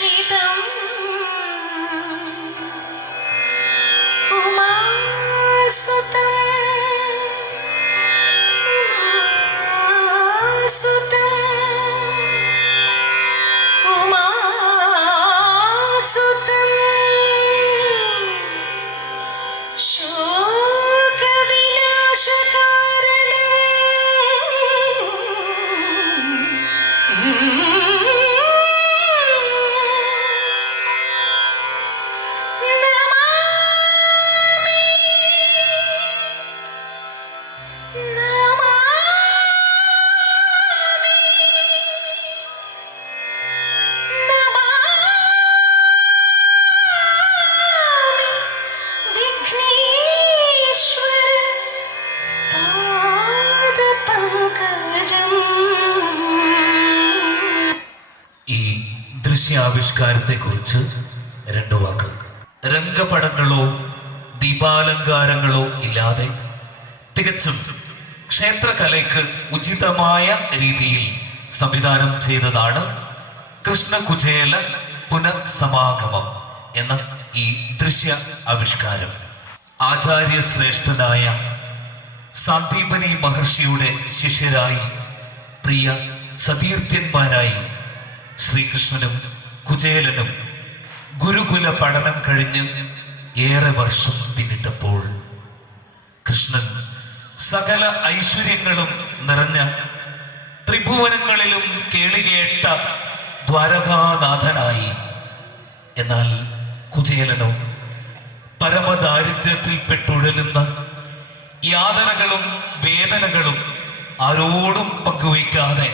रक्षितम् उमासुतम् ദൃശ്യാവിഷ്കാരത്തെ കുറിച്ച് രണ്ടു വാക്ക്. രംഗപടങ്ങളോ ദീപാലങ്കാരങ്ങളോ ഇല്ലാതെ തികച്ചും ക്ഷേത്രകലയ്ക്ക് ഉചിതമായ രീതിയിൽ സംവിധാനം ചെയ്തതാണ് കൃഷ്ണകുചേല പുനഃസമാഗമം എന്ന ഈ ദൃശ്യ ആവിഷ്കാരം. ആചാര്യശ്രേഷ്ഠനായ സാന്ദീപനി മഹർഷിയുടെ ശിഷ്യരായി പ്രിയ സതീർത്ഥ്യന്മാരായി ശ്രീകൃഷ്ണനും കുചേലനും ഗുരുകുല പഠനം കഴിഞ്ഞ് ഏറെ വർഷം പിന്നിട്ടപ്പോൾ കൃഷ്ണൻ സകല ഐശ്വര്യങ്ങളും നിറഞ്ഞ ത്രിഭുവനങ്ങളിലും കേളികേട്ട ദ്വാരകാനാഥനായി. എന്നാൽ കുചേലനോ പരമദാരിദ്ര്യത്തിൽപ്പെട്ടുഴലുന്ന യാതനകളും വേദനകളും ആരോടും പങ്കുവയ്ക്കാതെ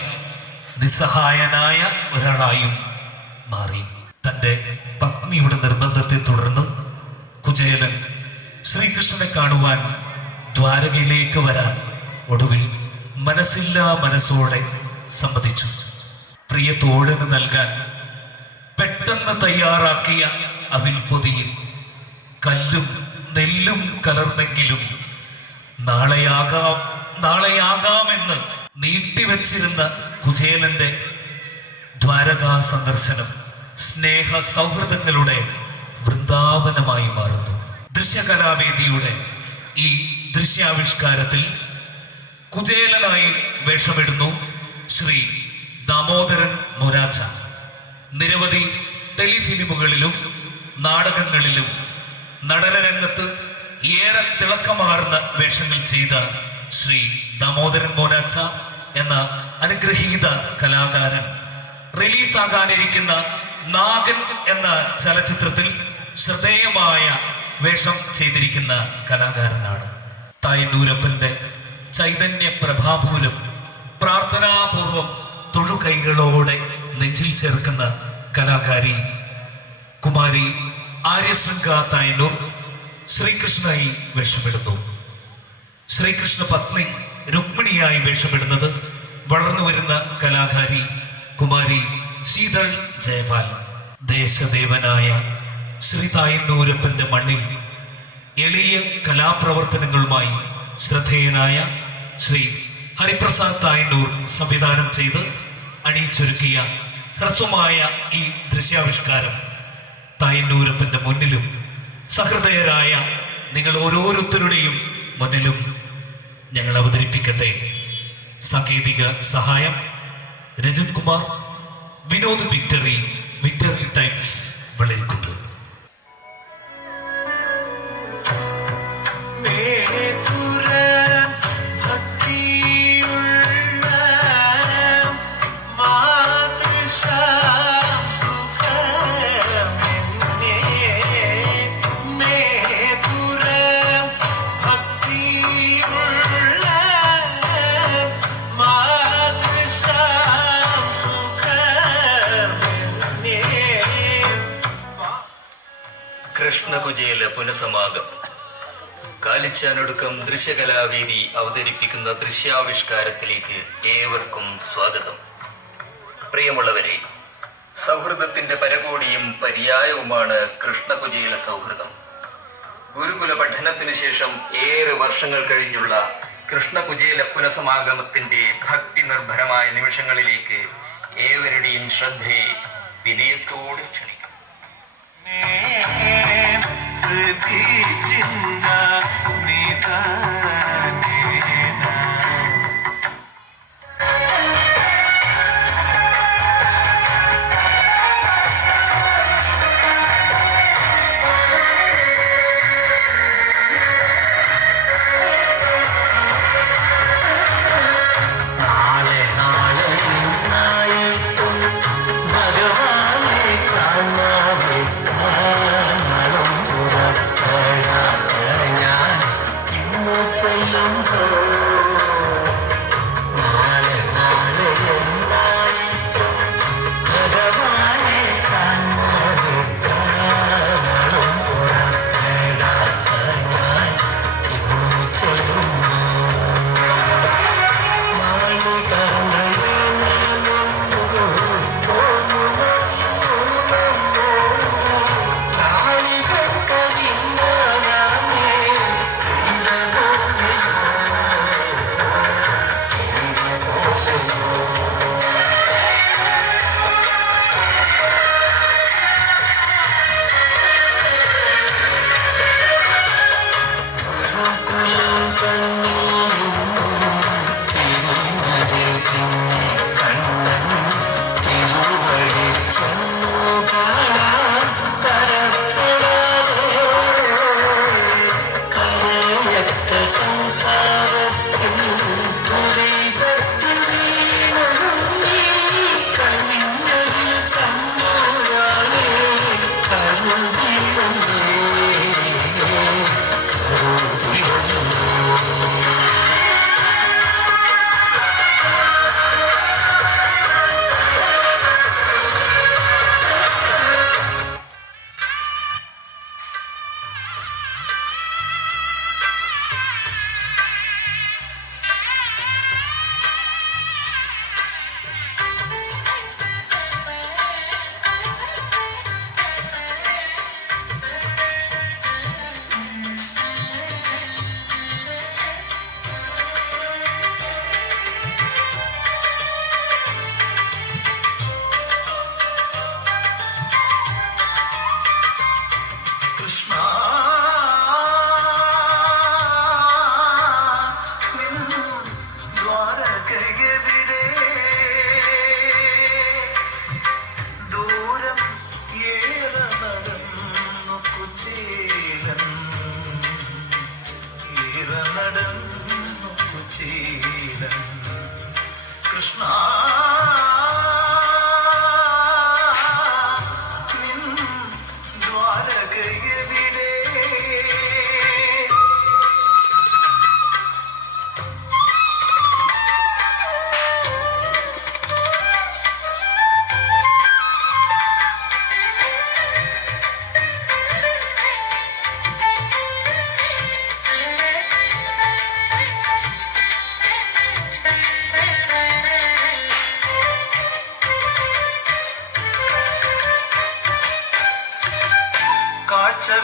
നിസ്സഹായനായ ഒരാളായും മാറി. തൻ്റെ പത്നിയുടെ നിർബന്ധത്തെ തുടർന്ന് കുചേലൻ ശ്രീകൃഷ്ണനെ കാണുവാൻ ദ്വാരകയിലേക്ക് വരാൻ ഒടുവിൽ മനസ്സില്ലാ മനസ്സോടെ സമ്മതിച്ചു. പ്രിയ തോഴന് നൽകാൻ പെട്ടെന്ന് തയ്യാറാക്കിയ അവിൽപ്പൊതിയിൽ കല്ലും നെല്ലും കലർന്നെങ്കിലും നാളെയാകാമെന്ന് നീട്ടിവെച്ചിരുന്ന കുചേലന്റെ ദ്വാരകാ സന്ദർശനം സ്നേഹ സൗഹൃദങ്ങളുടെ വൃന്ദാവനമായി മാറുന്നു. ദൃശ്യകലാവേദിയുടെ ഈ ദൃശ്യാവിഷ്കാരത്തിൽ കുചേലനായി വേഷമിടുന്നു ശ്രീ ദാമോദരൻ മോനാച്ച. നിരവധി ടെലിഫിലിമുകളിലും നാടകങ്ങളിലും നടനരംഗത്ത് ഏറെ തിളക്കമാർന്ന വേഷങ്ങൾ ചെയ്ത ശ്രീ ദാമോദരൻ മോനാച്ച എന്ന അനുഗ്രഹീത കലാകാരൻ റിലീസാകാനിരിക്കുന്ന നാഗൻ എന്ന ചലച്ചിത്രത്തിൽ ശ്രദ്ധേയമായ വേഷം ചെയ്തിരിക്കുന്ന കലാകാരനാണ്. തായന്നൂരപ്പന്റെ ചൈതന്യ പ്രഭാപൂരം പ്രാർത്ഥനാപൂർവം തൊഴുകൈകളോടെ നെഞ്ചിൽ ചേർക്കുന്ന കലാകാരി കുമാരി ആര്യശൃംഗ തായന്നൂർ ശ്രീകൃഷ്ണനായി വേഷമിടുന്നു. ശ്രീകൃഷ്ണ പത്നി രുക്മിണിയായി വേഷമിടുന്നത് വളർന്നു വരുന്ന കലാകാരി കുമാരി ശീതൾ ജയപാൽ. ദേശദേവനായ ശ്രീ തായന്നൂരപ്പന്റെ മണ്ണിൽ എളിയ കലാപ്രവർത്തനങ്ങളുമായി ശ്രദ്ധേയനായ ശ്രീ ഹരിപ്രസാദ് തായന്നൂർ സംവിധാനം ചെയ്ത് അണിയിച്ചൊരുക്കിയ ഹ്രസ്വമായ ഈ ദൃശ്യാവിഷ്കാരം തായന്നൂരപ്പന്റെ മുന്നിലും സഹൃദയരായ നിങ്ങൾ ഓരോരുത്തരുടെയും മുന്നിലും ഞങ്ങൾ അവതരിപ്പിക്കട്ടെ. സാങ്കേതിക സഹായം രജിത് കുമാർ, വിനോദ് വിക്ടറി ടൈംസ് വെള്ളരിക്കുണ്ട്. കൃഷ്ണകുചേല പുനഃസമാഗമം. കാലിച്ചാനൊടുക്കം ദൃശ്യകലാവേദി അവതരിപ്പിക്കുന്ന ദൃശ്യാവിഷ്കാരത്തിലേക്ക് ഏവർക്കും സ്വാഗതം. പ്രിയമുള്ളവരെ, സൗഹൃദത്തിന്റെ പരകോടിയും പര്യായവുമാണ് കൃഷ്ണകുചേല സൗഹൃദം. ഗുരുകുല പഠനത്തിന് ശേഷം ഏറെ വർഷങ്ങൾ കഴിഞ്ഞുള്ള കൃഷ്ണകുചേല പുനഃസമാഗമത്തിന്റെ ഭക്തി നിർഭരമായ നിമിഷങ്ങളിലേക്ക് ഏവരുടെയും ശ്രദ്ധയെ വിനയത്തോടെ ക്ഷണിക്കും.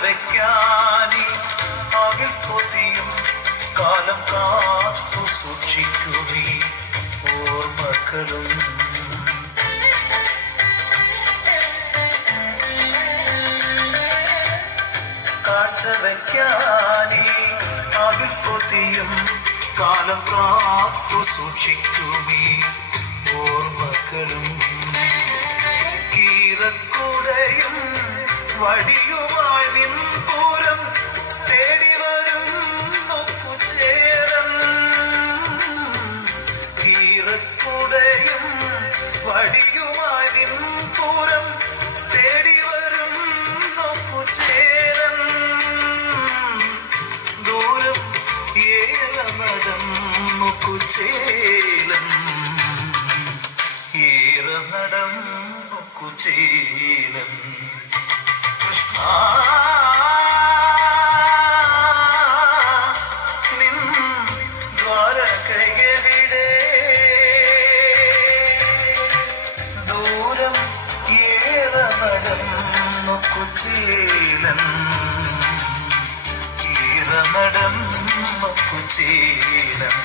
വെക്കാനി അകിൽ പൊതിയും കാലം കാത്തു സൂക്ഷിക്കുമീ ഓർമ്മകളും കാഴ്ച വെക്കാനി അകിൽ പൊതിയും കാലം കാത്തു സൂക്ഷിക്കുമീ ഓർമ്മകളും കീറക്കുടയും വടിയുമായി നിൻപൂരം തേടി വരും നോക്കുചേരൻ കീറക്കുടയും വടിയുമായി നിൻപൂരം തേടി വരും നോക്കുചേരൻ ദൂരം ഏറെ നടന്നു കുചേലൻ ഏറെ നടന്നു കുചേലൻ നിൻ ദ്വാരകയെവിടെ ദൂരം ഏറെ നടന്നു കുചേലൻ ഏറെ നടന്നു കുചേലൻ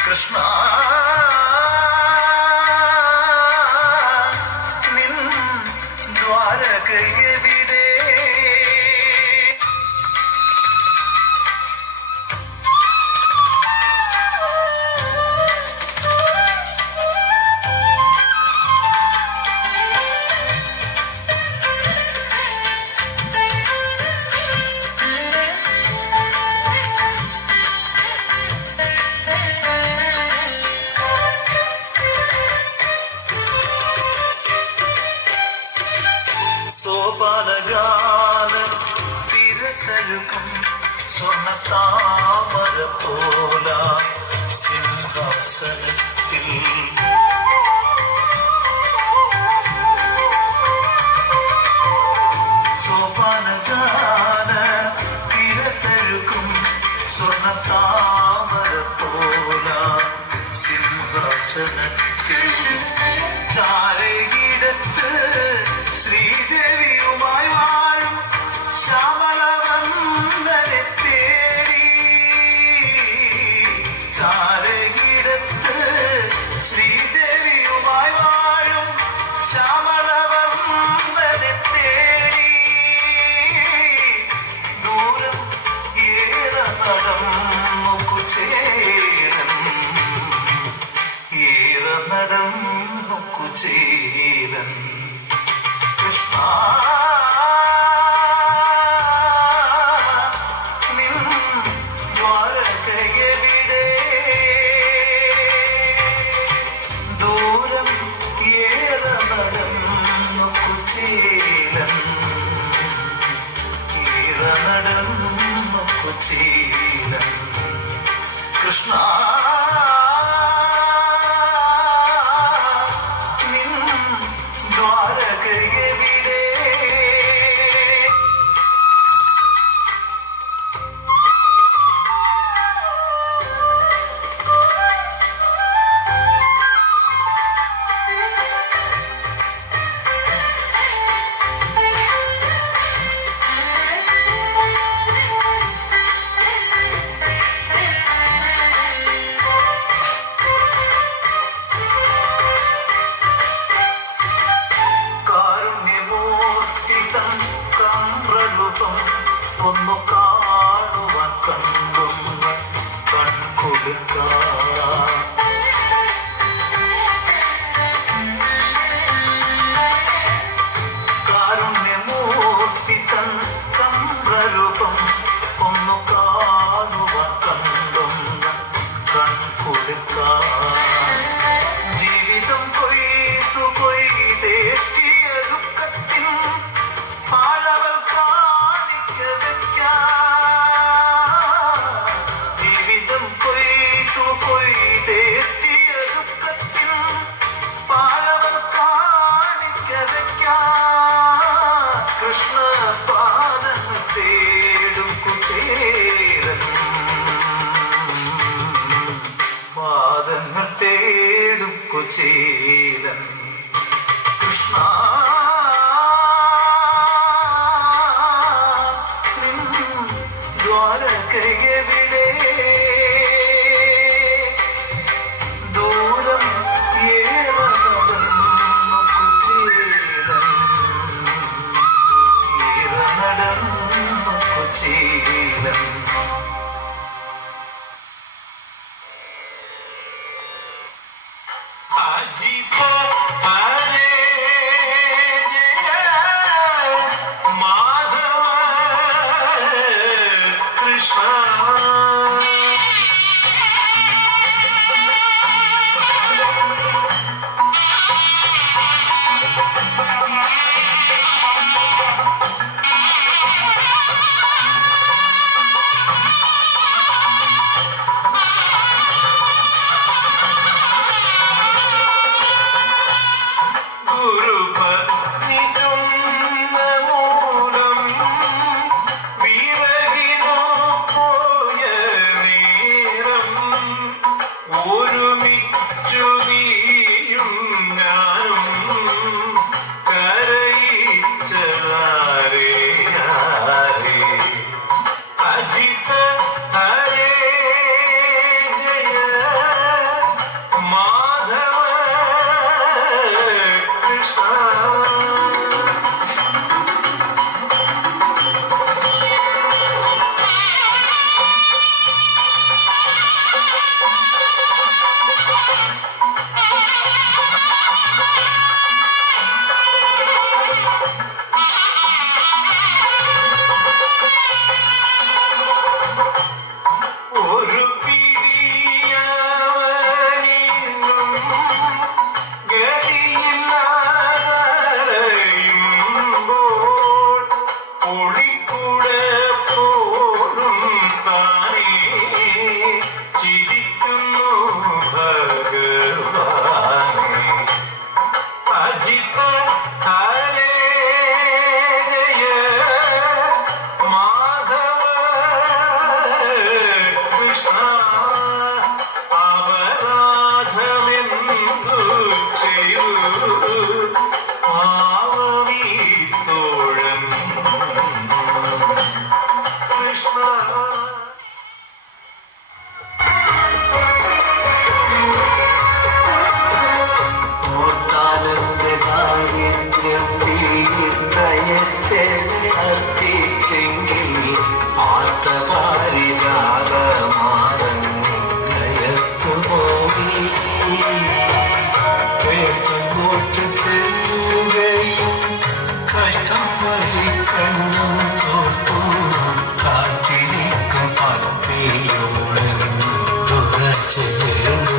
കൃഷ്ണ നിൻ സോപാനഗാന തിരതഴുകും സ്വർണ്ണ താമര പോല സിംഹാസനത്തിൽ സോപാനഗാന തിരതഴുകും സ്വർണ്ണ താമര പോല സിംഹാസനത്തിൽ ചാരയിടത്ത് ശ്രീദേവിയുമായി വാഴും ശ്യാമളവന്ദനെ തേടി ചാരയിടത്ത് ശ്രീദേവിയുമായി വാഴും ശ്യാമളവന്ദനെ തേടി ദൂരം ഏറെ നടന്നു കുചേലൻ ഏറെ നടന്നു കുചേലൻ കൃഷ്ണ നിൻ ദ്വാരകയെവിടെ ദൂരം ഏറെ നടന്നു കുചേലൻ ഏറെ നടന്നു കുചേലൻ കൃഷ്ണ നിൻ ദ്വാരകയെവിടെ കാരുണ്യമൂർത്തിതം കമ്രരൂപം ഒന്നു കാണുവാൻ കണ്ടുന്ന കൺകൊടുക്കാൻ കാരുണ്യമൂർത്തിതം കമ്രരൂപം ഒന്നു കാണുവാൻ കണ്ടുന്ന കൺകൊടുക്കാൻ ജീവിതം കൊയ്തു കൊയ്തേറ്റിയ ദുഃഖത്തിൻ പാഴവൾ കാണിക്ക വെക്കാൻ ജീവിതം കൊയ്തു കൊയ്തേറ്റിയ ദുഃഖത്തിൻ പാഴവൾ കാണിക്ക വെക്കാൻ കൃഷ്ണ പാദങ്ങൾ തേടും കുചേലൻ പാദങ്ങൾ തേടും കുചേലൻ കൃഷ്ണ നിൻ ദ്വാരകയെവിടെ ദൂരം ഏറെ നടന്നു കുചേലൻ ഏറെ നടന്നു കുചേലൻ അജിത ഹരേ ജയ മാധവ കൃഷ്ണ പേർക്കങ്ങോട്ട് ചെല്ലുകയും കഷ്ടം വഴി കണ്ണും തോർത്തു കാത്തിരിക്കും പത്തിയോളം തുറച്ചേണു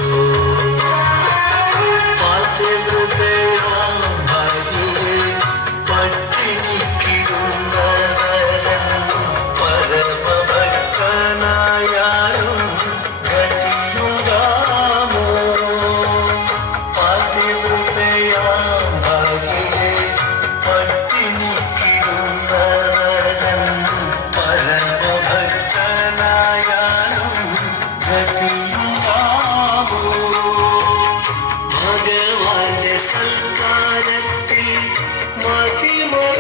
ഭഗവാന്റെ സൽക്കാരത്തിൽ മതിമറന്നിരുന്ന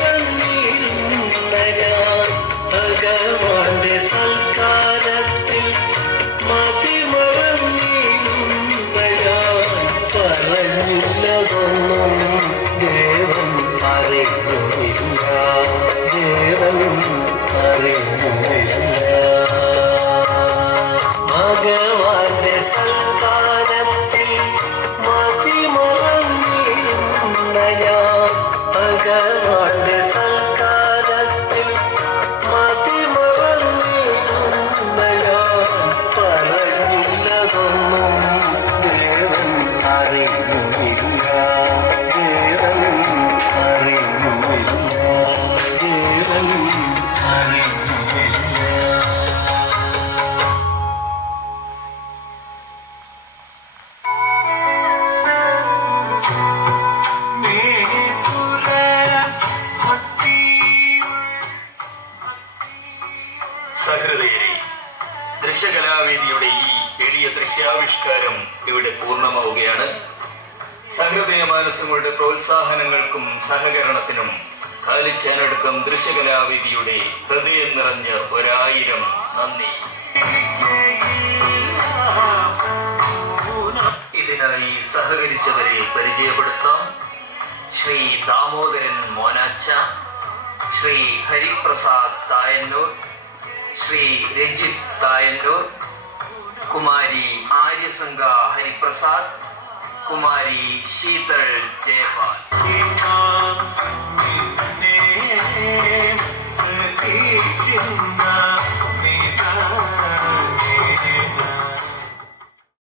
ഞാൻ ഭഗവാന്റെ സൽക്കാരത്തിൽ മതിമറന്നിരുന്ന ഞാൻ പറഞ്ഞില്ലതൊന്നും ദേവൻ അറിയുന്നില്ല ദേവൻ അറിയുന്നില്ല ഭഗവാന്റെ സൽക്കാരത്തിൽ മതിമറന്നിരുന്ന ഞാൻ ഭഗവാന്റെ സൽക്കാരത്തിൽ മതിമറന്നിരുന്ന ഞാൻ പറഞ്ഞില്ലതൊന്നും ദേവൻ അറിയുന്നില്ല ദേവൻ അറിയുന്നില്ല ദേവൻ അറിയുന്നില്ല. സഹൃദയരെ, ദൃശ്യകലാവേദിയുടെ ഈ എളിയ ദൃശ്യാവിഷ്കാരം ഇവിടെ പൂർണ്ണമാവുകയാണ്. സഹൃദയ മനസ്സുകളുടെ പ്രോത്സാഹനങ്ങൾക്കും സഹകരണത്തിനും കാലിച്ചാനടുക്കം ദൃശ്യകലാവേദിയുടെ ഹൃദയം നിറഞ്ഞ 1000 നന്ദി. ഇതിനായി സഹകരിച്ചവരെ പരിചയപ്പെടുത്താം. ശ്രീ ദാമോദരൻ മോനാച്ച, ശ്രീ ഹരിപ്രസാദ് തായന്നൂർ, ശ്രീ രഞ്ജിത്ത് തായന്നൂർ, കുമാരി ആര്യസംഗ ഹരിപ്രസാദ്, കുമാരി ശീതൾ ജയപാൽ.